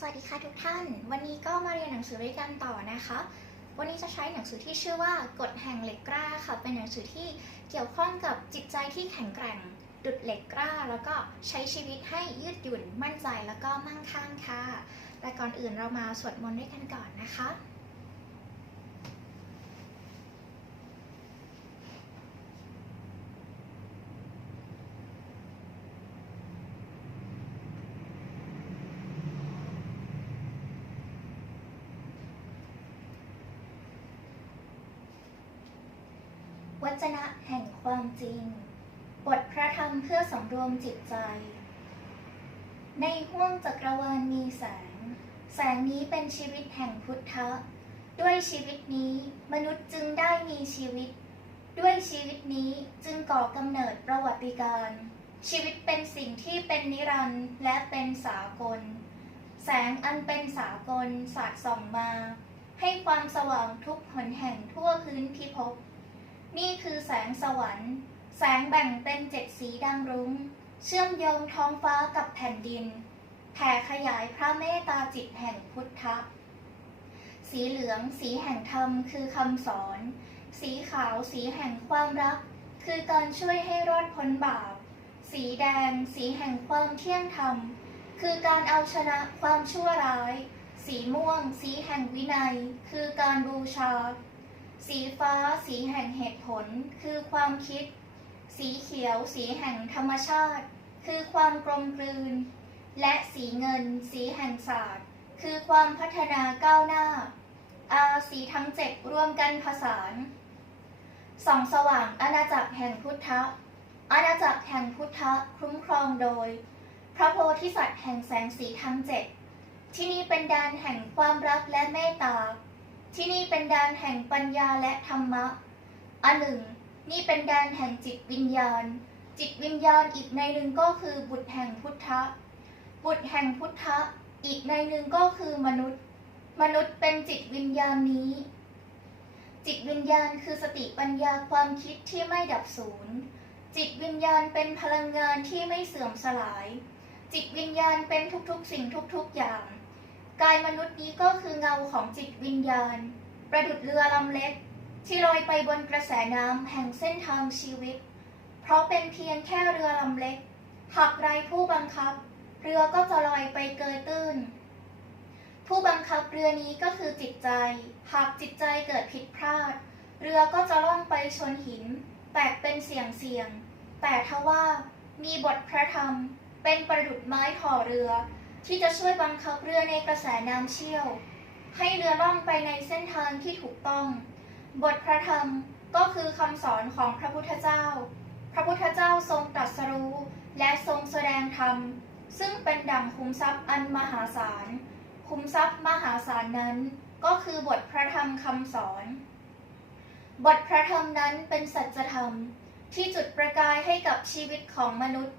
สวัสดีค่ะทุกท่าน วันนี้ก็มาเรียนหนังสือด้วยกันต่อนะคะ วันนี้จะใช้หนังสือที่ชื่อว่ากฎแห่งเหล็กกล้าค่ะ เป็นหนังสือที่เกี่ยวข้องกับจิตใจที่แข็งแกร่ง ดุดเหล็กกล้า แล้วก็ใช้ชีวิตให้ยืดหยุ่น มั่นใจแล้วก็มั่งคั่งค่ะ แต่ก่อนอื่นเรามาสวดมนต์ด้วยกันก่อนนะคะ ว จนะแห่งความจริง บทพระธรรมเพื่อสำรวมจิตใจ ในห้วงจักรวาลมีแสง แสงนี้เป็นชีวิตแห่งพุทธะ ด้วยชีวิตนี้มนุษย์จึงได้มีชีวิต ด้วยชีวิตนี้จึงก่อกำเนิดประวัติการ ชีวิตเป็นสิ่งที่เป็นนิรันดร์และเป็นสากล แสงอันเป็นสากลสาดส่องมา ให้ความสว่างทุกหนแห่งทั่วพื้นพิภพ นี่คือแสงสวรรค์ แสงแบ่งเป็นเจ็ดสีดังรุง้ง เชื่อมโยงท้องฟ้ากับแผ่นดิน แผ่ขยายพระเมตตาจิตแห่งพุทธะ สีเหลืองสีแห่งธรรมคือคำสอน สีขาวสีแห่งความรัก คือการช่วยให้รอดพ้นบาป สีแดงสีแห่งความเที่ยงธรรม คือการเอาชนะความชั่วร้าย สีม่วง สีแห่งวินัย คือการบูชา สีฟ้าสีแห่งเหตุผล คือความคิด สีเขียว สีแห่งธรรมชาติ คือความกลมกลืน และสีเงิน สีแห่งศาสตร์ คือความพัฒนาก้าวหน้า อาสีทั้งเจ็ดรวมกันผสานส่องสว่างอาณาจักรแห่งพุทธะอาณาจักรแห่งพุทธะคุ้มครองโดย พระโพธิสัตว์แห่งแสงสีทั้งเจ็ดที่นี่เป็นดานแห่งความรักและเมตตา ที่นี่เป็นแดนแห่งปัญญาและธรรมะ อันหนึ่ง นี่เป็นแดนแห่งจิตวิญญาณ จิตวิญญาณอีกในหนึ่งก็คือบุตรแห่งพุทธะ บุตรแห่งพุทธะ อีกในหนึ่งก็คือมนุษย์ มนุษย์เป็นจิตวิญญาณนี้ จิตวิญญาณคือสติปัญญาความคิดที่ไม่ดับสูญ จิตวิญญาณเป็นพลังงานที่ไม่เสื่อมสลาย จิตวิญญาณเป็นทุกๆ สิ่งทุกๆอย่าง กายมนุษย์นี้ก็คือเงาของจิตวิญญาณ ประดุดเรือลำเล็ก ที่ลอยไปบนกระแสน้ำแห่งเส้นทางชีวิต เพราะเป็นเพียงแค่เรือลำเล็ก หากไร้ผู้บังคับ เรือก็จะลอยไปเกยตื้น ผู้บังคับเรือนี้ก็คือจิตใจ หากจิตใจเกิดผิดพลาด เรือก็จะล่องไปชนหิน แตกเป็นเสียงเสียง แต่ทว่ามีบทพระธรรมเป็นประดุดไม้ถ่อเรือ ที่จะช่วยบังคับเรือในกระแสน้ำเชี่ยว ให้เรือล่องไปในเส้นทางที่ถูกต้อง บทพระธรรมก็คือคำสอนของพระพุทธเจ้า พระพุทธเจ้าทรงตรัสรู้และทรงแสดงธรรม ซึ่งเป็นดั่งคุ้มทรัพย์อันมหาศาล คุ้มทรัพย์มหาศาลนั้น ก็คือบทพระธรรมคำสอน บทพระธรรมนั้นเป็นสัจธรรมที่จุดประกายให้กับชีวิตของมนุษย์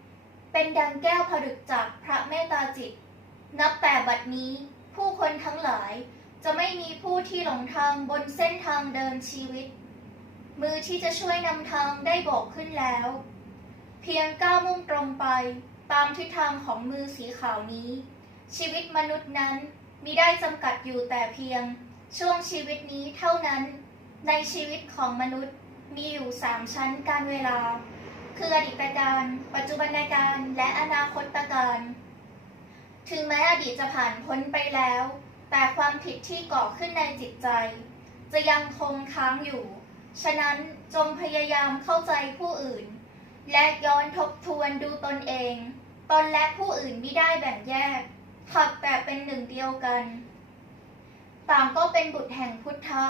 เป็นดังแก้วผลึกจากพระเมตตาจิต นับแต่บัดนี้ผู้คนทั้งหลายจะไม่มีผู้ที่หลงทางบนเส้นทางเดินชีวิต มือที่จะช่วยนำทางได้โบกขึ้นแล้ว เพียงก้าวมุ่งตรงไปตามทิศทางของมือสีขาวนี้ ชีวิตมนุษย์นั้นมิได้จำกัดอยู่แต่เพียง ช่วงชีวิตนี้เท่านั้น ในชีวิตของมนุษย์มีอยู่สามชั้นการเวลา คืออดีตการ ปัจจุบันการ และอนาคตการ ถึงแม้อดีตจะผ่านพ้นไปแล้ว แต่ความผิดที่ก่อขึ้นในจิตใจ จะยังคงค้างอยู่ ฉะนั้นจงพยายามเข้าใจผู้อื่น และย้อนทบทวนดูตนเอง ตนและผู้อื่นไม่ได้แบ่งแยกหักแต่เป็นหนึ่งเดียวกัน ต่างก็เป็นบุตรแห่งพุทธะ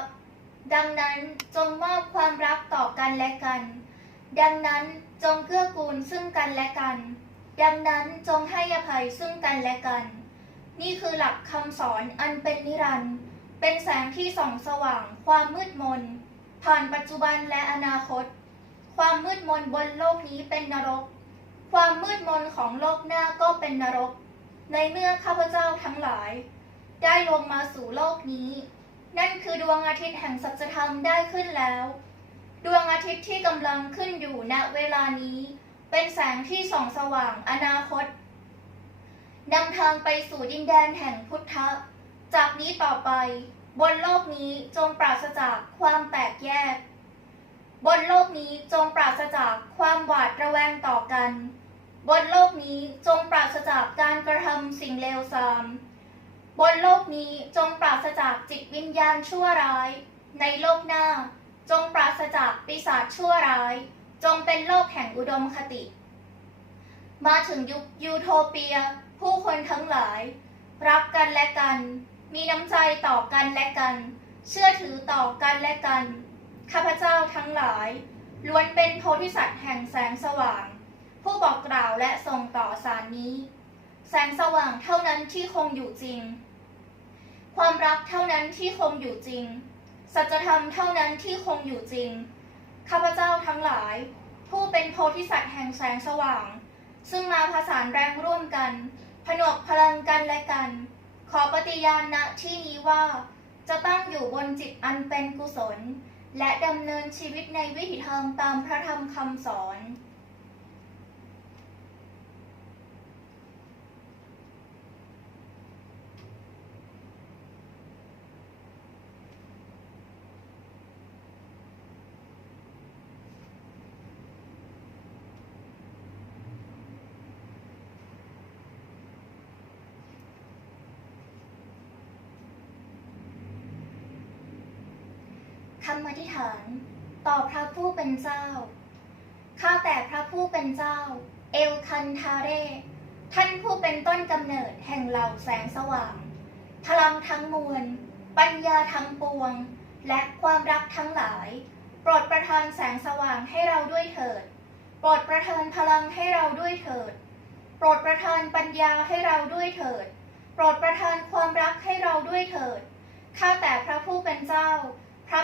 ดังนั้นจงมอบความรักต่อกันและกัน ดังนั้นจงเกื้อกูลซึ่งกันและกัน ดังนั้นจงให้อภัยซึ่งกันและกัน นี่คือหลักคำสอนอันเป็นนิรันดร์เป็นแสงที่ส่องสว่างความมืดมน ผ่านปัจจุบันและอนาคต ความมืดมนบนโลกนี้เป็นนรก ความมืดมนของโลกหน้าก็เป็นนรก ในเมื่อข้าพเจ้าทั้งหลาย ได้ลงมาสู่โลกนี้ นั่นคือดวงอาทิตย์แห่งสัจธรรมได้ขึ้นแล้ว ดวงอาทิตย์ที่กำลังขึ้นอยู่ณเวลานี้ เป็นแสงที่ส่องสว่างอนาคตนำทางไปสู่ดินแดนแห่งพุทธะ จากนี้ต่อไป บนโลกนี้จงปราศจากความแตกแยก บนโลกนี้จงปราศจากความหวาดระแวงต่อกัน บนโลกนี้จงปราศจากการกระทำสิ่งเลวทราม บนโลกนี้จงปราศจากจิตวิญญาณชั่วร้าย ในโลกหน้าจงปราศจากปีศาจชั่วร้าย จงเป็นโลกแห่งอุดมคติ มาถึงยุคยูโทเปีย ผู้คนทั้งหลาย รักกันและกัน มีน้ำใจต่อกันและกัน เชื่อถือต่อกันและกัน ข้าพเจ้าทั้งหลาย ล้วนเป็นโพธิสัตว์แห่งแสงสว่าง ผู้บอกกล่าวและส่งต่อสารนี้ แสงสว่างเท่านั้นที่คงอยู่จริง ความรักเท่านั้นที่คงอยู่จริง สัจธรรมเท่านั้นที่คงอยู่จริง ข้าพเจ้าทั้งหลาย ผู้เป็นโพธิสัตว์แห่งแสงสว่าง ซึ่งมาผสานแรงร่วมกัน ผนวกพลังกันและกัน ขอปฏิญาณณที่นี้ว่า จะตั้งอยู่บนจิตอันเป็นกุศล และดำเนินชีวิตในวิถีธรรมตามพระธรรมคำสอน คำอธิษฐาน ต่อพระผู้เป็นเจ้า ข้าแต่พระผู้เป็นเจ้า เอลคันทาเร ท่านผู้เป็นต้นกำเนิดแห่งเหล่าแสงสว่าง พลังทั้งมวล ปัญญาทั้งปวง และความรักทั้งหลาย โปรดประทานแสงสว่างให้เราด้วยเถิด โปรดประทานพลังให้เราด้วยเถิด โปรดประทานปัญญาให้เราด้วยเถิด โปรดประทานความรักให้เราด้วยเถิด ข้าแต่พระผู้เป็นเจ้า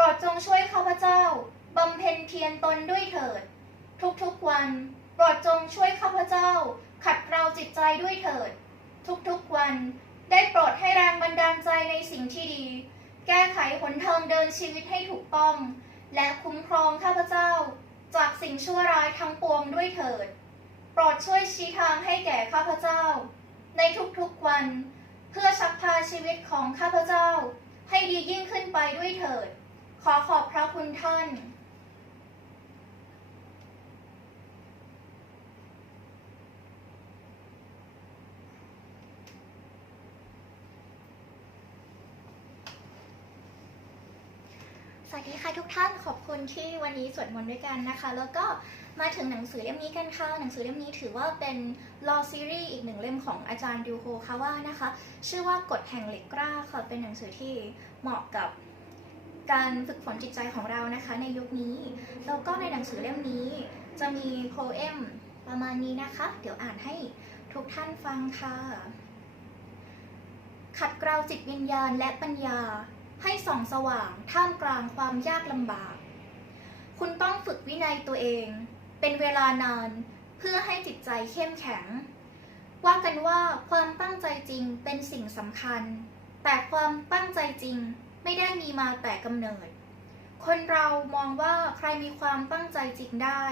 รดจงช่วยข้าพเจ้าบำเพ็ญเพียรตนด้วยเถิด ทุกๆวัน โปรดจงช่วยข้าพเจ้า ขัดเกลาจิตใจด้วยเถิด ทุกๆวัน ได้โปรดให้แรงบันดาลใจในสิ่งที่ดี แก้ไขหนทางเดินชีวิตให้ถูกต้อง และคุ้มครองข้าพเจ้า จากสิ่งชั่วร้ายทั้งปวงด้วยเถิด โปรดช่วยชี้ทางให้แก่ข้าพเจ้า ในทุกๆวัน เพื่อชักพาชีวิตของข้าพเจ้า ให้ดียิ่งขึ้นไปด้วยเถิด ขอขอบพระคุณท่าน สวัสดีค่ะทุกท่านขอบคุณที่วันนี้สวดมนต์ด้วยกันนะคะ แล้วก็มาถึงหนังสือเล่มนี้กันค่ะ หนังสือเล่มนี้ถือว่าเป็น law series อีกหนึ่งเล่มของอาจารย์ดิวโฮคาว่านะคะ ชื่อว่ากฎแห่งเหล็กกล้าค่ะ เป็นหนังสือที่เหมาะกับ การฝึกฝนจิตใจของเรานะคะ ในยุคนี้แล้วก็ในหนังสือเล่มนี้ จะมีโพเอมประมาณนี้นะคะ เดี๋ยวอ่านให้ทุกท่านฟังค่ะ ขัดเกลาจิตวิญญาณและปัญญาให้ส่องสว่างท่ามกลางความยากลำบาก คุณต้องฝึกวินัยตัวเอง เป็นเวลานานเพื่อให้จิตใจเข้มแข็ง ว่ากันว่าความตั้งใจจริงเป็นสิ่งสำคัญ แต่ความตั้งใจจริง ไม่ได้มีมาแต่กำเนิด คนเรามองว่าใครมีความตั้งใจจริงได้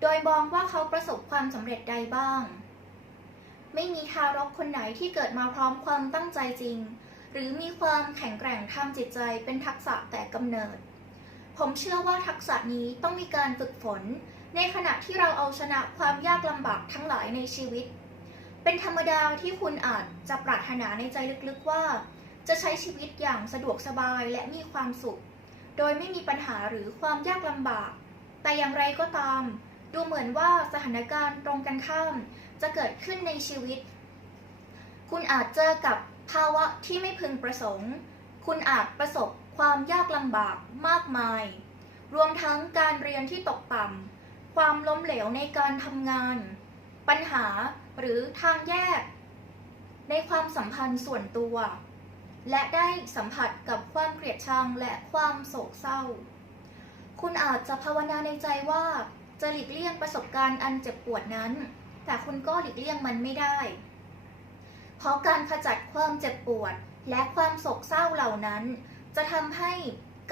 โดยมองว่าเขาประสบความสำเร็จใดบ้าง ไม่มีทารกคนไหนที่เกิดมาพร้อมความตั้งใจจริง หรือมีความแข็งแกร่งทางจิตใจเป็นทักษะแต่กำเนิด ผมเชื่อว่าทักษะนี้ต้องมีการฝึกฝน ในขณะที่เราเอาชนะความยากลำบากทั้งหลายในชีวิต เป็นธรรมดาที่คุณอาจจะปรารถนาในใจลึกๆว่า จะใช้ชีวิตอย่างสะดวกสบายและมีความสุข โดยไม่มีปัญหาหรือความยากลำบาก แต่อย่างไรก็ตาม ดูเหมือนว่าสถานการณ์ตรงกันข้าม จะเกิดขึ้นในชีวิต คุณอาจเจอกับภาวะที่ไม่พึงประสงค์ คุณอาจประสบความยากลำบากมากมาย รวมทั้งการเรียนที่ตกต่ำ ความล้มเหลวในการทำงาน ปัญหาหรือทางแยก ในความสัมพันธ์ส่วนตัว และได้สัมผัสกับความเกลียดชังและความโศกเศร้า คุณอาจจะภาวนาในใจว่าจะหลีกเลี่ยงประสบการณ์อันเจ็บปวดนั้น แต่คุณก็หลีกเลี่ยงมันไม่ได้ เพราะการขจัดความเจ็บปวดและความโศกเศร้าเหล่านั้น จะทำให้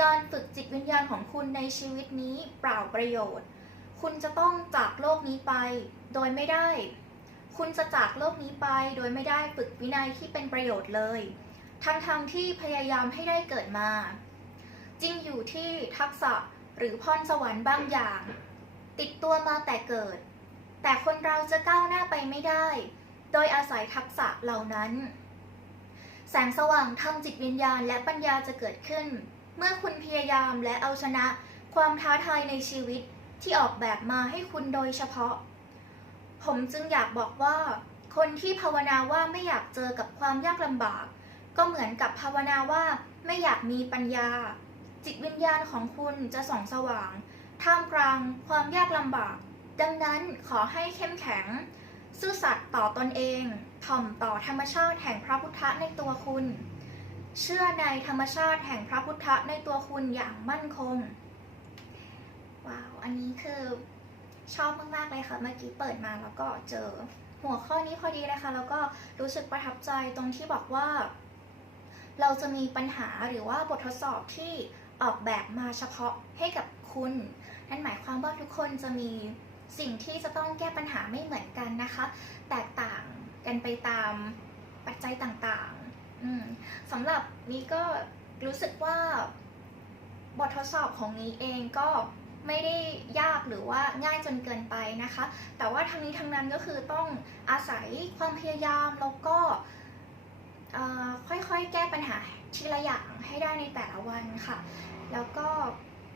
การฝึกจิตวิญญาณของคุณในชีวิตนี้เปล่าประโยชน์ คุณจะต้องจากโลกนี้ไป โดยไม่ได้ คุณจะจากโลกนี้ไป โดยไม่ได้ฝึกวินัยที่เป็นประโยชน์เลย ทั้งๆทที่พยายามให้ได้เกิดมา จริงอยู่ที่ทักษะหรือพรสวรรค์บางอย่าง ติดตัวมาแต่เกิด แต่คนเราจะก้าวหน้าไปไม่ได้ โดยอาศัยทักษะเหล่านั้น แสงสว่างทางจิตวิญญาณและปัญญาจะเกิดขึ้น เมื่อคุณพยายามและเอาชนะความท้าทายในชีวิตที่ออกแบบมาให้คุณโดยเฉพาะ ผมจึงอยากบอกว่า คนที่ภาวนาว่าไม่อยากเจอกับความยากลำบาก ก็เหมือนกับภาวนาว่าไม่อยากมีปัญญา จิตวิญญาณของคุณจะส่องสว่าง ท่ามกลางความยากลำบาก ดังนั้นขอให้เข้มแข็ง ซื่อสัตย์ต่อตอนเอง ถ่อมต่อธรรมชาติแห่งพระพุทธในตัวคุณ เชื่อในธรรมชาติแห่งพระพุทธในตัวคุณอย่างมั่นคง ว้าว อันนี้คือชอบมากๆเลยค่ะ เมื่อกี้เปิดมาแล้วก็เจอหัวข้อนี้พอดีนะคะแล้วก็รู้สึกประทับใจตรงที่บอกว่า เราจะมีปัญหาหรือว่าบททดสอบที่ออกแบบมาเฉพาะให้กับคุณ นั่นหมายความว่าทุกคนจะมีสิ่งที่จะต้องแก้ปัญหาไม่เหมือนกันนะคะ แตกต่างกันไปตามปัจจัยต่างๆสำหรับนี้ก็รู้สึกว่าบททดสอบของนี้เองก็ไม่ได้ยากหรือว่าง่ายจนเกินไปนะคะ แต่ว่าทั้งนี้ทั้งนั้นก็คือต้องอาศัยความพยายามแล้วก็ ค่อยๆ แก้ปัญหาทีละอย่างให้ได้ในแต่ละวันค่ะ แล้วก็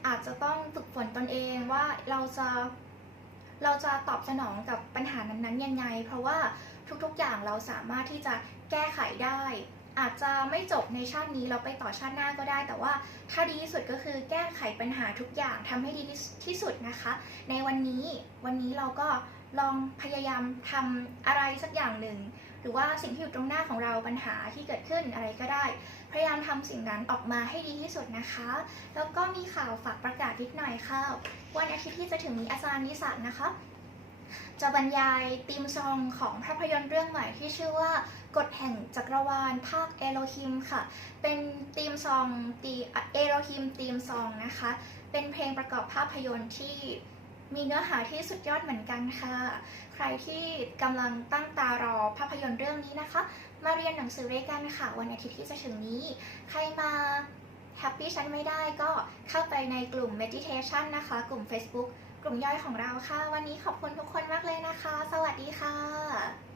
อาจจะต้องฝึกฝนตนเองว่าเราจะเราจะตอบสนองกับปัญหานั้นๆยังไง เพราะว่าทุกๆ อย่างเราสามารถที่จะแก้ไขได้ อาจจะไม่จบในชาตินี้เราไปต่อชาติหน้าก็ได้ แต่ว่าถ้าดีที่สุดก็คือแก้ไขปัญหาทุกอย่างทำให้ดีที่สุดนะคะ ในวันนี้วันนี้เราก็ลองพยายามทำอะไรสักอย่างหนึ่ง หรือว่าสิ่งที่อยู่ตรงหน้าของเราปัญหาที่เกิดขึ้นอะไรก็ได้ พยายามทำสิ่งนั้นออกมาให้ดีที่สุดนะคะ แล้วก็มีข่าวฝากประกาศนิดหน่อยค่ะวันอาทิตย์ที่จะถึงนี้อาจารย์นิสสันนะคะจะบรรยายธีมซองของภาพยนตร์เรื่องใหม่ที่ชื่อว่ากฎแห่งจักรวาลภาคเอโลฮิมค่ะ เป็นธีมซองตีเอโลฮิมธีมซองนะคะ เป็นเพลงประกอบภาพยนตร์ที่ มีเนื้อหาที่สุดยอดเหมือนกันค่ะ ใครที่กำลังตั้งตารอภาพยนตร์เรื่องนี้นะคะ มาเรียนหนังสือด้วยกันค่ะ วันอาทิตย์ที่จะถึงนี้ ใครมาแฮปปี้ฉันไม่ได้ก็เข้าไปในกลุ่ม meditation นะคะ กลุ่ม Facebook กลุ่มย่อยของเราค่ะ วันนี้ขอบคุณทุกคนมากเลยนะคะ สวัสดีค่ะ